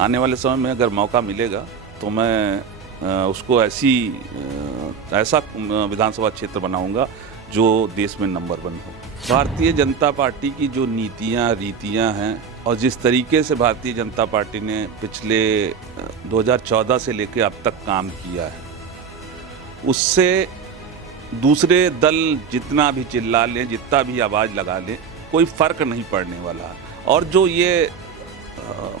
आने वाले समय में अगर मौका मिलेगा तो मैं उसको ऐसा विधानसभा क्षेत्र बनाऊंगा जो देश में नंबर 1 हो। भारतीय जनता पार्टी की जो नीतियां रीतियां हैं और जिस तरीके से भारतीय जनता पार्टी ने पिछले 2014 से लेकर अब तक काम किया है, उससे दूसरे दल जितना भी चिल्ला लें, जितना भी आवाज़ लगा लें, कोई फ़र्क नहीं पड़ने वाला। और जो ये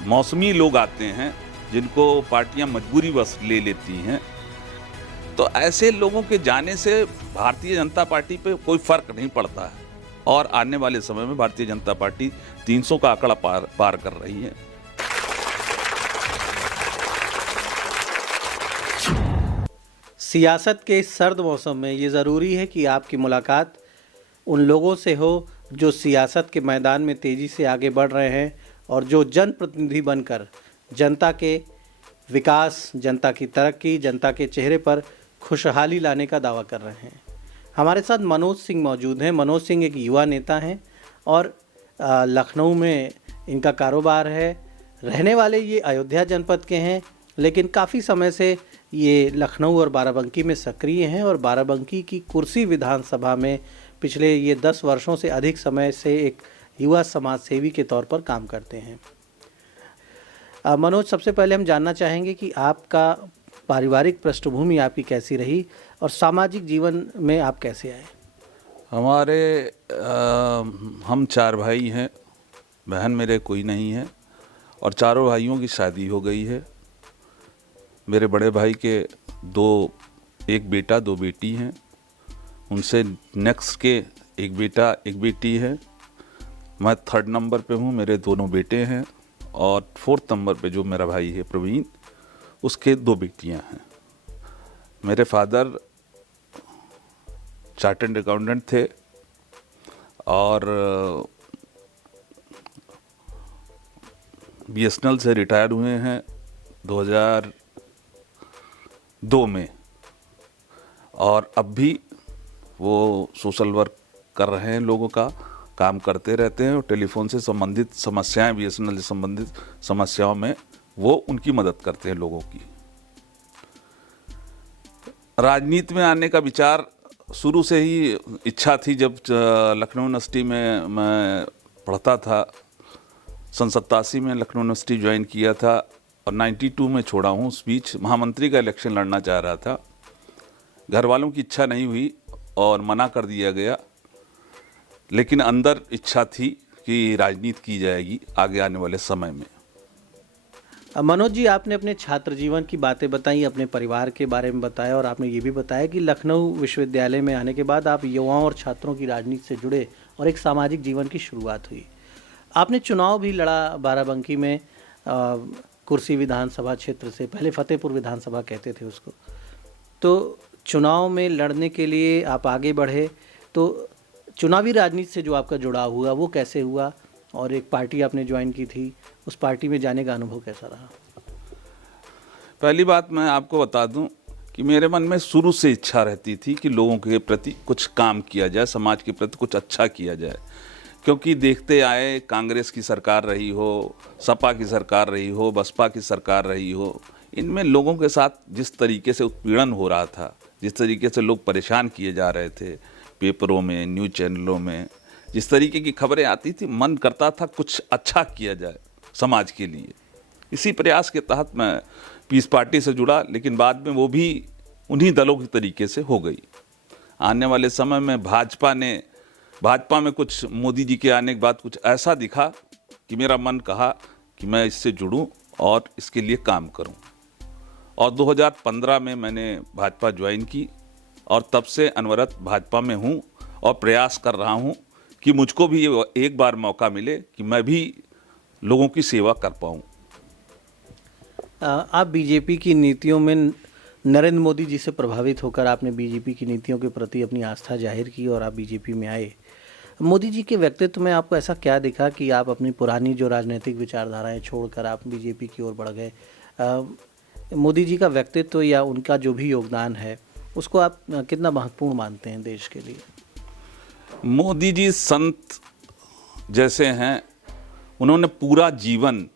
मौसमी लोग आते हैं जिनको पार्टियां मजबूरी बस ले लेती हैं, तो ऐसे लोगों के जाने से भारतीय जनता पार्टी पे कोई फ़र्क नहीं पड़ता है। और आने वाले समय में भारतीय जनता पार्टी 300 का आंकड़ा पार कर रही है। सियासत के इस सर्द मौसम में ये ज़रूरी है कि आपकी मुलाकात उन लोगों से हो जो सियासत के मैदान में तेज़ी से आगे बढ़ रहे हैं और जो जनप्रतिनिधि बनकर जनता के विकास, जनता की तरक्की, जनता के चेहरे पर खुशहाली लाने का दावा कर रहे हैं। हमारे साथ मनोज सिंह मौजूद हैं। मनोज सिंह एक युवा नेता हैं और लखनऊ में इनका कारोबार है। रहने वाले ये अयोध्या जनपद के हैं, लेकिन काफ़ी समय से ये लखनऊ और बाराबंकी में सक्रिय हैं और बाराबंकी की कुर्सी विधानसभा में पिछले ये 10 वर्षों से अधिक समय से एक युवा समाज सेवी के तौर पर काम करते हैं। मनोज, सबसे पहले हम जानना चाहेंगे कि आपका पारिवारिक पृष्ठभूमि आपकी कैसी रही और सामाजिक जीवन में आप कैसे आए? हम 4 भाई हैं, बहन मेरे कोई नहीं है और चारों भाइयों की शादी हो गई है। मेरे बड़े भाई के एक बेटा 2 बेटी हैं, उनसे नेक्स्ट के एक बेटा एक बेटी है। मैं 3rd नंबर पे हूँ, मेरे दोनों बेटे हैं और 4th नंबर पे जो मेरा भाई है प्रवीण, उसके 2 बेटियां हैं। मेरे फादर चार्टर्ड अकाउंटेंट थे और BSNL से रिटायर हुए हैं 2002 में और अब भी वो सोशल वर्क कर रहे हैं, लोगों का काम करते रहते हैं और टेलीफोन से संबंधित समस्याएं, BSNL से संबंधित समस्याओं में वो उनकी मदद करते हैं लोगों की। राजनीति में आने का विचार शुरू से ही इच्छा थी। जब लखनऊ यूनिवर्सिटी में मैं पढ़ता था, 87 में लखनऊ यूनिवर्सिटी ज्वाइन किया था और 92 में छोड़ा हूँ। उस बीच महामंत्री का इलेक्शन लड़ना चाह रहा था, घर वालों की इच्छा नहीं हुई और मना कर दिया गया, लेकिन अंदर इच्छा थी कि राजनीति की जाएगी आगे आने वाले समय में। मनोज जी, आपने अपने छात्र जीवन की बातें बताई, अपने परिवार के बारे में बताया और आपने ये भी बताया कि लखनऊ विश्वविद्यालय में आने के बाद आप युवाओं और छात्रों की राजनीति से जुड़े और एक सामाजिक जीवन की शुरुआत हुई। आपने चुनाव भी लड़ा बाराबंकी में, कुर्सी विधानसभा क्षेत्र से, पहले फतेहपुर विधानसभा कहते थे उसको। तो चुनाव में लड़ने के लिए आप आगे बढ़े, तो चुनावी राजनीति से जो आपका जुड़ाव हुआ वो कैसे हुआ और एक पार्टी आपने ज्वाइन की थी, उस पार्टी में जाने का अनुभव कैसा रहा? पहली बात मैं आपको बता दूं कि मेरे मन में शुरू से इच्छा रहती थी कि लोगों के प्रति कुछ काम किया जाए, समाज के प्रति कुछ अच्छा किया जाए। क्योंकि देखते आए, कांग्रेस की सरकार रही हो, सपा की सरकार रही हो, बसपा की सरकार रही हो, इनमें लोगों के साथ जिस तरीके से उत्पीड़न हो रहा था, जिस तरीके से लोग परेशान किए जा रहे थे, पेपरों में, न्यूज़ चैनलों में जिस तरीके की खबरें आती थी, मन करता था कुछ अच्छा किया जाए समाज के लिए। इसी प्रयास के तहत मैं पीस पार्टी से जुड़ा, लेकिन बाद में वो भी उन्हीं दलों के तरीके से हो गई। आने वाले समय में भाजपा में कुछ मोदी जी के आने के बाद कुछ ऐसा दिखा कि मेरा मन कहा कि मैं इससे जुड़ूं और इसके लिए काम करूं। और 2015 में मैंने भाजपा ज्वाइन की और तब से अनवरत भाजपा में हूं और प्रयास कर रहा हूं कि मुझको भी एक बार मौका मिले कि मैं भी लोगों की सेवा कर पाऊं। आप बीजेपी की नीतियों में नरेंद्र मोदी जी से प्रभावित होकर आपने बीजेपी की नीतियों के प्रति अपनी आस्था जाहिर की और आप बीजेपी में आए। मोदी जी के व्यक्तित्व में आपको ऐसा क्या दिखा कि आप अपनी पुरानी जो राजनीतिक विचारधाराएं छोड़कर आप बीजेपी की ओर बढ़ गए? मोदी जी का व्यक्तित्व या उनका जो भी योगदान है उसको आप कितना महत्वपूर्ण मानते हैं देश के लिए? मोदी जी संत जैसे हैं। उन्होंने पूरा जीवन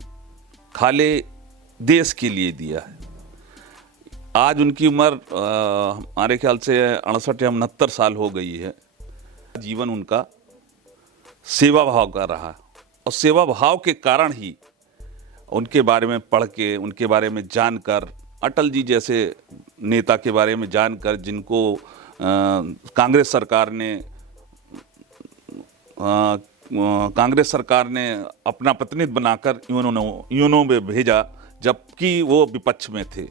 खाली देश के लिए दिया है। आज उनकी उम्र हमारे ख्याल से 68 या 69 साल हो गई है। जीवन उनका सेवा भाव का रहा और सेवा भाव के कारण ही उनके बारे में पढ़ के, उनके बारे में जानकर, अटल जी जैसे नेता के बारे में जानकर, जिनको कांग्रेस सरकार ने अपना प्रतिनिधि बनाकर यूनो में भेजा, जबकि वो विपक्ष में थे।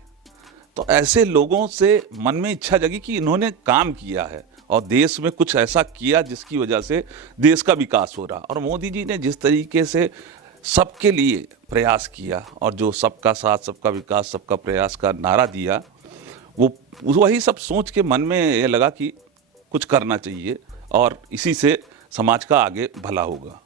तो ऐसे लोगों से मन में इच्छा जगी कि इन्होंने काम किया है और देश में कुछ ऐसा किया जिसकी वजह से देश का विकास हो रहा। और मोदी जी ने जिस तरीके से सबके लिए प्रयास किया और जो सबका साथ, सबका विकास, सबका प्रयास का नारा दिया, वो वही सब सोच के मन में ये लगा कि कुछ करना चाहिए और इसी से समाज का आगे भला होगा।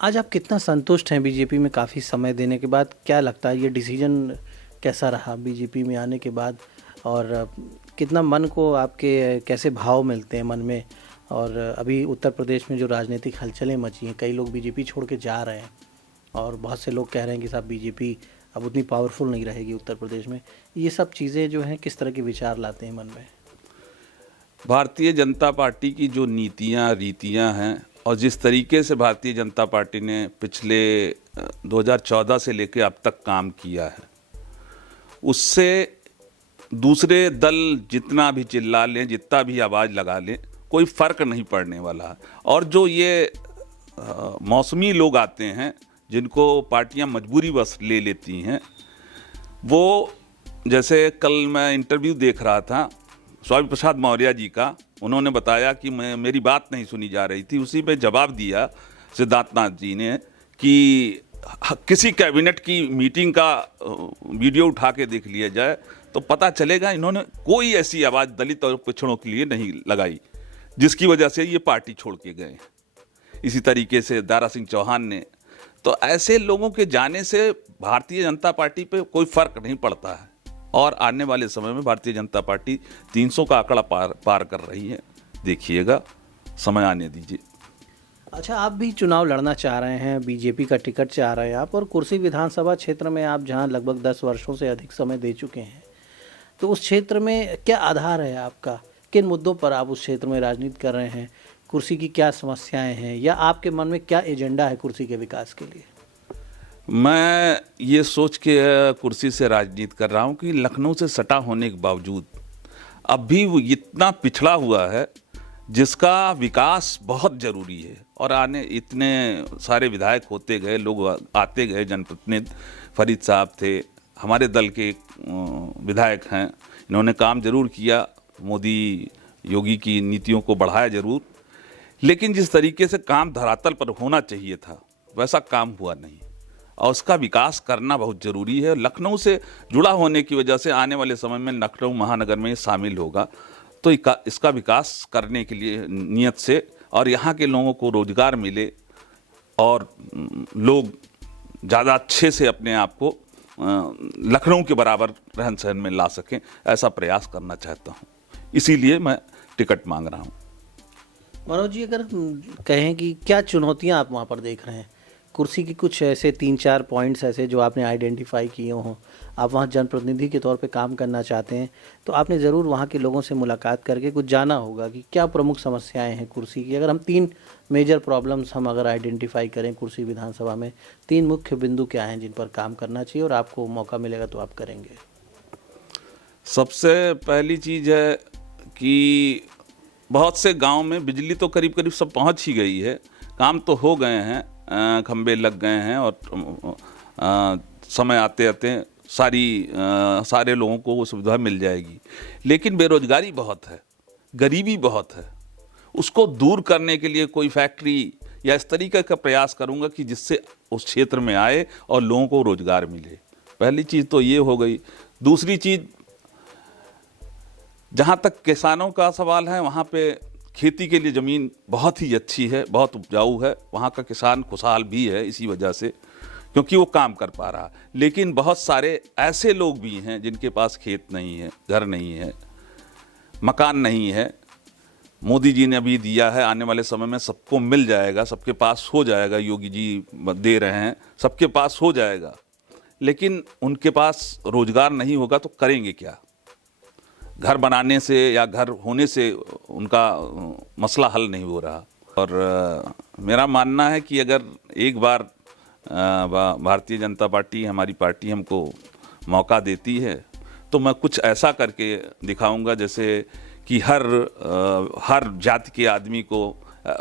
आज आप कितना संतुष्ट हैं बीजेपी में काफ़ी समय देने के बाद? क्या लगता है ये डिसीजन कैसा रहा बीजेपी में आने के बाद, और कितना मन को आपके कैसे भाव मिलते हैं मन में? और अभी उत्तर प्रदेश में जो राजनीतिक हलचलें मची हैं, कई लोग बीजेपी छोड़ के जा रहे हैं और बहुत से लोग कह रहे हैं कि साहब बीजेपी अब उतनी पावरफुल नहीं रहेगी उत्तर प्रदेश में। ये सब चीज़ें जो हैं किस तरह के विचार लाते हैं मन में? भारतीय जनता पार्टी की जो नीतियाँ रीतियाँ हैं और जिस तरीके से भारतीय जनता पार्टी ने पिछले 2014 से लेकर अब तक काम किया है, उससे दूसरे दल जितना भी चिल्ला लें, जितना भी आवाज़ लगा लें, कोई फ़र्क नहीं पड़ने वाला। और जो ये मौसमी लोग आते हैं जिनको पार्टियां मजबूरी बस ले लेती हैं, वो जैसे कल मैं इंटरव्यू देख रहा था स्वामी प्रसाद मौर्य जी का, उन्होंने बताया कि मेरी बात नहीं सुनी जा रही थी। उसी पे जवाब दिया सिद्धार्थनाथ जी ने कि किसी कैबिनेट की मीटिंग का वीडियो उठा के देख लिया जाए तो पता चलेगा इन्होंने कोई ऐसी आवाज़ दलित और पिछड़ों के लिए नहीं लगाई जिसकी वजह से ये पार्टी छोड़ के गए। इसी तरीके से दारा सिंह चौहान ने। तो ऐसे लोगों के जाने से भारतीय जनता पार्टी पे कोई फर्क नहीं पड़ता है और आने वाले समय में भारतीय जनता पार्टी 300 का आंकड़ा पार कर रही है। देखिएगा, समय आने दीजिए। अच्छा, आप भी चुनाव लड़ना चाह रहे हैं, बीजेपी का टिकट चाह रहे हैं आप, और कुर्सी विधानसभा क्षेत्र में आप जहां लगभग 10 वर्षों से अधिक समय दे चुके हैं, तो उस क्षेत्र में क्या आधार है आपका? किन मुद्दों पर आप उस क्षेत्र में राजनीति कर रहे हैं? कुर्सी की क्या समस्याएं हैं या आपके मन में क्या एजेंडा है कुर्सी के विकास के लिए? मैं ये सोच के कुर्सी से राजनीति कर रहा हूँ कि लखनऊ से सटा होने के बावजूद अब भी वो इतना पिछड़ा हुआ है जिसका विकास बहुत ज़रूरी है। और आने इतने सारे विधायक होते गए, लोग आते गए, जनप्रतिनिधि फरीद साहब थे, हमारे दल के विधायक हैं, इन्होंने काम ज़रूर किया, मोदी योगी की नीतियों को बढ़ाया ज़रूर, लेकिन जिस तरीके से काम धरातल पर होना चाहिए था वैसा काम हुआ नहीं और उसका विकास करना बहुत ज़रूरी है। लखनऊ से जुड़ा होने की वजह से आने वाले समय में लखनऊ महानगर में शामिल होगा, तो इसका विकास करने के लिए नियत से और यहाँ के लोगों को रोज़गार मिले और लोग ज़्यादा अच्छे से अपने आप को लखनऊ के बराबर रहन सहन में ला सकें, ऐसा प्रयास करना चाहता हूँ। इसीलिए मैं टिकट मांग रहा हूँ। मनोज जी, अगर कहें कि क्या चुनौतियां आप वहाँ पर देख रहे हैं, कुर्सी की कुछ ऐसे 3-4 पॉइंट्स ऐसे जो आपने आइडेंटिफाई किए हों, आप वहाँ जनप्रतिनिधि के तौर पे काम करना चाहते हैं, तो आपने ज़रूर वहाँ के लोगों से मुलाकात करके कुछ जाना होगा कि क्या प्रमुख समस्याएं हैं कुर्सी की। अगर हम 3 मेजर प्रॉब्लम्स हम अगर आइडेंटिफाई करें कुर्सी विधानसभा में, 3 मुख्य बिंदु क्या हैं जिन पर काम करना चाहिए और आपको मौका मिलेगा तो आप करेंगे? सबसे पहली चीज़ है कि बहुत से गांव में बिजली तो करीब करीब सब पहुंच ही गई है, काम तो हो गए हैं, खंबे लग गए हैं और समय आते आते सारे लोगों को वो सुविधा मिल जाएगी। लेकिन बेरोजगारी बहुत है, गरीबी बहुत है, उसको दूर करने के लिए कोई फैक्ट्री या इस तरीके का प्रयास करूंगा कि जिससे उस क्षेत्र में आए और लोगों को रोजगार मिले। पहली चीज़ तो ये हो गई। दूसरी चीज़, जहाँ तक किसानों का सवाल है, वहाँ पे खेती के लिए ज़मीन बहुत ही अच्छी है, बहुत उपजाऊ है, वहाँ का किसान खुशहाल भी है इसी वजह से, क्योंकि वो काम कर पा रहा। लेकिन बहुत सारे ऐसे लोग भी हैं जिनके पास खेत नहीं है, घर नहीं है, मकान नहीं है। मोदी जी ने अभी दिया है, आने वाले समय में सबको मिल जाएगा, सबके पास हो जाएगा, योगी जी दे रहे हैं, सबके पास हो जाएगा। लेकिन उनके पास रोजगार नहीं होगा तो करेंगे क्या? घर बनाने से या घर होने से उनका मसला हल नहीं हो रहा। और मेरा मानना है कि अगर एक बार भारतीय जनता पार्टी, हमारी पार्टी हमको मौका देती है तो मैं कुछ ऐसा करके दिखाऊंगा जैसे कि हर जाति के आदमी को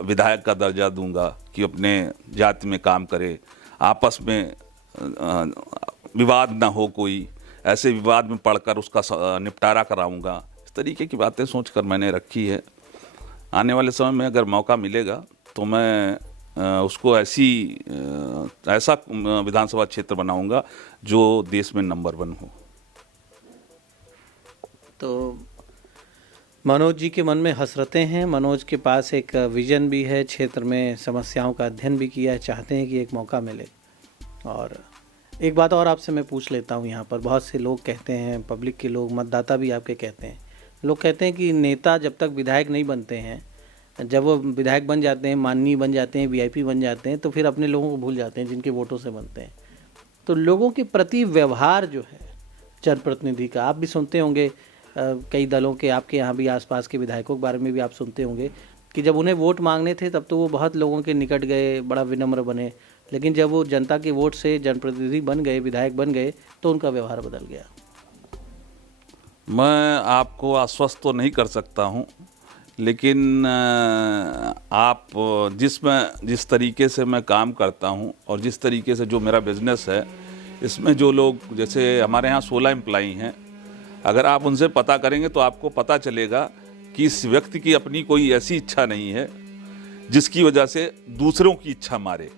विधायक का दर्जा दूंगा कि अपने जाति में काम करे, आपस में विवाद ना हो, कोई ऐसे विवाद में पड़कर उसका निपटारा कराऊंगा। इस तरीके की बातें सोचकर मैंने रखी है। आने वाले समय में अगर मौका मिलेगा तो मैं उसको ऐसा विधानसभा क्षेत्र बनाऊंगा जो देश में नंबर 1 हो। तो मनोज जी के मन में हसरतें हैं, मनोज के पास एक विजन भी है, क्षेत्र में समस्याओं का अध्ययन भी किया है, चाहते हैं कि एक मौका मिले। और एक बात और आपसे मैं पूछ लेता हूं, यहाँ पर बहुत से लोग कहते हैं, पब्लिक के लोग, मतदाता भी आपके कहते हैं, लोग कहते हैं कि नेता जब तक विधायक नहीं बनते हैं, जब वो विधायक बन जाते हैं, माननीय बन जाते हैं, वीआईपी बन जाते हैं, तो फिर अपने लोगों को भूल जाते हैं जिनके वोटों से बनते हैं। तो लोगों के प्रति व्यवहार जो है जनप्रतिनिधि का, आप भी सुनते होंगे, कई दलों के, आपके यहाँ भी आसपास के विधायकों के बारे में भी आप सुनते होंगे कि जब उन्हें वोट मांगने थे तब तो वो बहुत लोगों के निकट गए, बड़ा विनम्र बने, लेकिन जब वो जनता के वोट से जनप्रतिनिधि बन गए, विधायक बन गए, तो उनका व्यवहार बदल गया। मैं आपको आश्वस्त तो नहीं कर सकता हूं, लेकिन आप जिस तरीके से मैं काम करता हूं और जिस तरीके से जो मेरा बिजनेस है, इसमें जो लोग, जैसे हमारे यहाँ 16 एम्प्लाई हैं, अगर आप उनसे पता करेंगे तो आपको पता चलेगा कि इस व्यक्ति की अपनी कोई ऐसी इच्छा नहीं है जिसकी वजह से दूसरों की इच्छा मारे।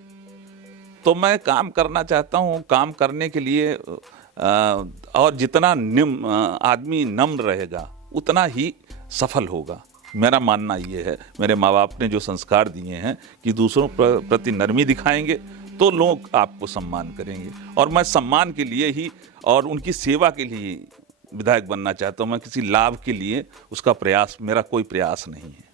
तो मैं काम करना चाहता हूँ, काम करने के लिए और जितना आदमी नम्र रहेगा उतना ही सफल होगा। मेरा मानना ये है, मेरे माँ बाप ने जो संस्कार दिए हैं कि दूसरों प्रति नरमी दिखाएंगे तो लोग आपको सम्मान करेंगे, और मैं सम्मान के लिए ही और उनकी सेवा के लिए विधायक बनना चाहता हूँ। मैं किसी लाभ के लिए उसका प्रयास, मेरा कोई प्रयास नहीं है।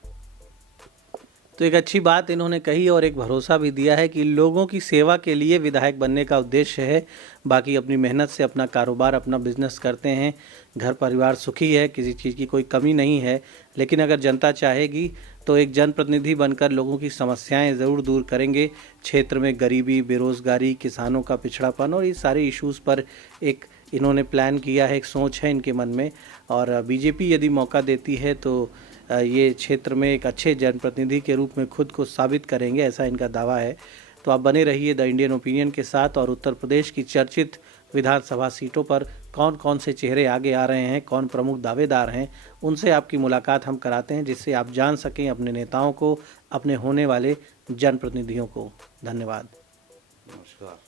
तो एक अच्छी बात इन्होंने कही और एक भरोसा भी दिया है कि लोगों की सेवा के लिए विधायक बनने का उद्देश्य है, बाकी अपनी मेहनत से अपना कारोबार, अपना बिजनेस करते हैं, घर परिवार सुखी है, किसी चीज़ की कोई कमी नहीं है। लेकिन अगर जनता चाहेगी तो एक जनप्रतिनिधि बनकर लोगों की समस्याएं ज़रूर दूर करेंगे। क्षेत्र में गरीबी, बेरोज़गारी, किसानों का पिछड़ापन और ये सारे इश्यूज़ पर एक इन्होंने प्लान किया है, एक सोच है इनके मन में। और बीजेपी यदि मौका देती है तो ये क्षेत्र में एक अच्छे जनप्रतिनिधि के रूप में खुद को साबित करेंगे, ऐसा इनका दावा है। तो आप बने रहिए द इंडियन ओपिनियन के साथ। और उत्तर प्रदेश की चर्चित विधानसभा सीटों पर कौन कौन से चेहरे आगे आ रहे हैं, कौन प्रमुख दावेदार हैं, उनसे आपकी मुलाकात हम कराते हैं, जिससे आप जान सकें अपने नेताओं को, अपने होने वाले जनप्रतिनिधियों को। धन्यवाद। नमस्कार।